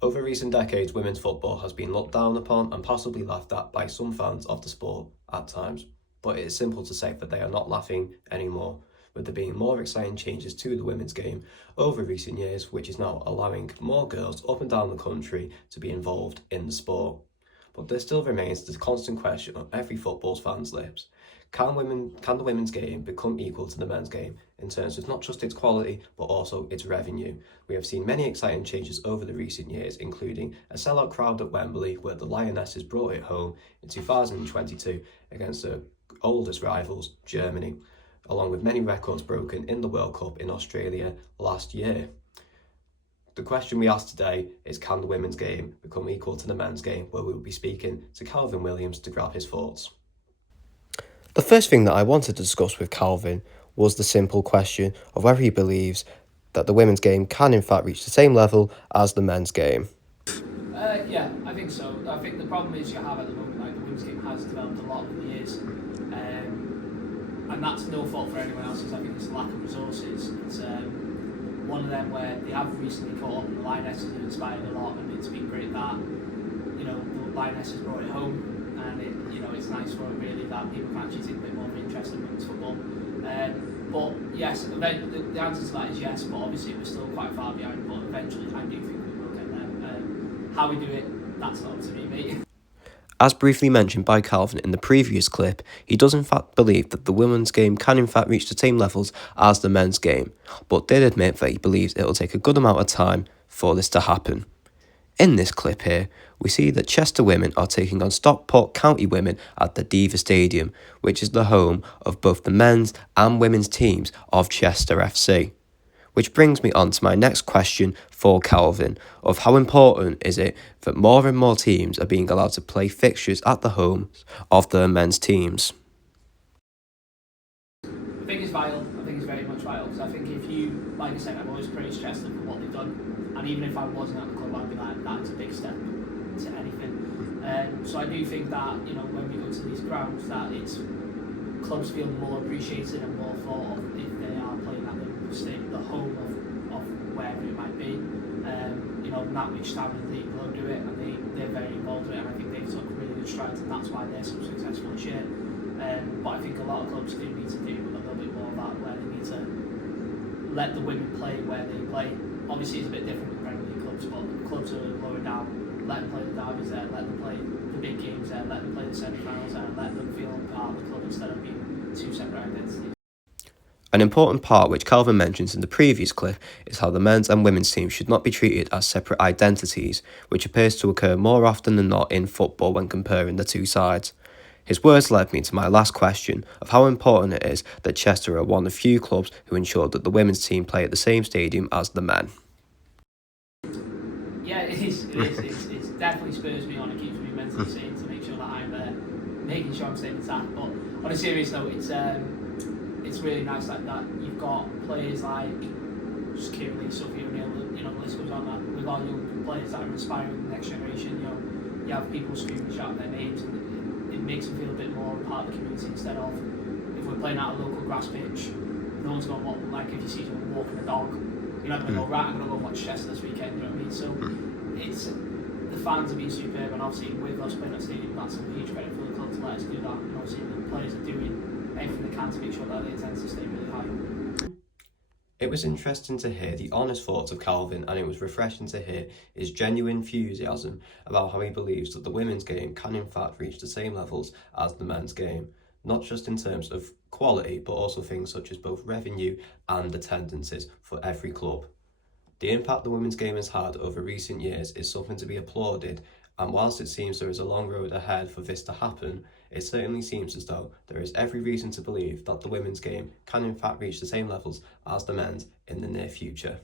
Over recent decades, women's football has been looked down upon and possibly laughed at by some fans of the sport at times, but it is simple to say that they are not laughing anymore, with there being more exciting changes to the women's game over recent years, which is now allowing more girls up and down the country to be involved in the sport. But there still remains the constant question on every football fan's lips. Can the women's game become equal to the men's game in terms of not just its quality but also its revenue? We have seen many exciting changes over the recent years, including a sellout crowd at Wembley where the Lionesses brought it home in 2022 against their oldest rivals, Germany, along with many records broken in the World Cup in Australia last year. The question we asked today is, can the women's game become equal to the men's game, where we will be speaking to Kalvin Williams to grab his thoughts. The first thing that I wanted to discuss with Kalvin was the simple question of whether he believes that the women's game can in fact reach the same level as the men's game. Yeah, I think so. I think the problem is you have at the moment, like the women's game has developed a lot over the years, and that's no fault for anyone else's. I think it's a lack of resources. It's one of them where they have recently caught up, and the Lionesses have inspired a lot, and it's been great that the Lionesses brought it home. And it's nice for it really that people can actually take a bit more of an interest in women's football. But yes, the answer to that is yes, but obviously we're still quite far behind, but eventually I do think we will get there. How we do it, that's not up to me, mate. As briefly mentioned by Kalvin in the previous clip, he does in fact believe that the women's game can in fact reach the same levels as the men's game, but did admit that he believes it will take a good amount of time for this to happen. In this clip here, we see that Chester women are taking on Stockport County women at the Diva Stadium, which is the home of both the men's and women's teams of Chester FC. Which brings me on to my next question for Kalvin, of how important is it that more and more teams are being allowed to play fixtures at the homes of the men's teams? I think it's vital. I think it's very much vital, because I think if you, like I said, I've always praised Chester for what they've done, and even if I wasn't at the club, I'd be like, that's a big step to anything. So I do think that when we go to these grounds, that clubs feel more appreciated and more thought of if they are playing at the home of wherever it might be. Natwich Town and League will do it, and they're very involved with it, and I think they've took really good strides, and that's why they're so successful this year. But I think a lot of clubs do need to do a little bit more of that, where they need to let the women play where they play. Obviously it's a bit different with Premier League clubs, but clubs are lower down, let them play the derbies there, let them play the big games there, let them play the semi-finals there, and let them feel part of the club instead of being two separate identities. An important part which Kalvin mentions in the previous clip is how the men's and women's teams should not be treated as separate identities, which appears to occur more often than not in football when comparing the two sides. His words led me to my last question of how important it is that Chester are one of few clubs who ensured that the women's team play at the same stadium as the men. Yeah, it is. It definitely spurs me on. It keeps me mentally sane to make sure that I'm making sure I'm staying intact. But on a serious note, it's really nice like that. You've got players like Kieran Lee, Sophie O'Neill, the list goes on. That we've got young players that are inspiring the next generation. You have people screaming, shouting their names, and it makes them feel a bit more part of the community instead of if we're playing at a local grass pitch. No one's going to want, like if you see someone walking a dog, you're not going to go, right, I'm going to go watch Chester this weekend. You know what I mean? So it's the fans have been superb, and obviously with us playing at stadium, that's a huge credit for the club to let us do that. And obviously the players are doing everything they can to make sure that the intensity stay really high. It was interesting to hear the honest thoughts of Kalvin, and it was refreshing to hear his genuine enthusiasm about how he believes that the women's game can in fact reach the same levels as the men's game, not just in terms of quality but also things such as both revenue and attendances for every club. The impact the women's game has had over recent years is something to be applauded, and whilst it seems there is a long road ahead for this to happen, it certainly seems as though there is every reason to believe that the women's game can in fact reach the same levels as the men's in the near future.